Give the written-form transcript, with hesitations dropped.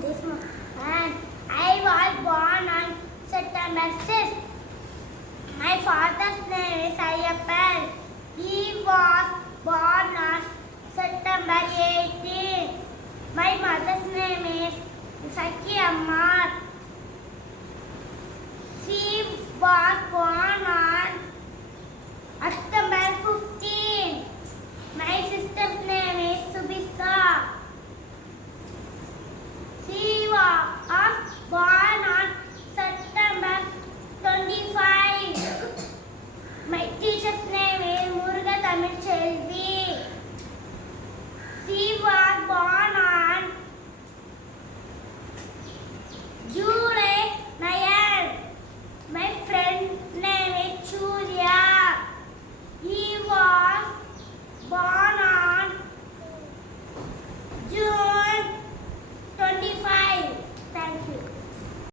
this month, and I was born on September 6th. My father's name is Ayyappan. He was born on September 18th. My mother's name is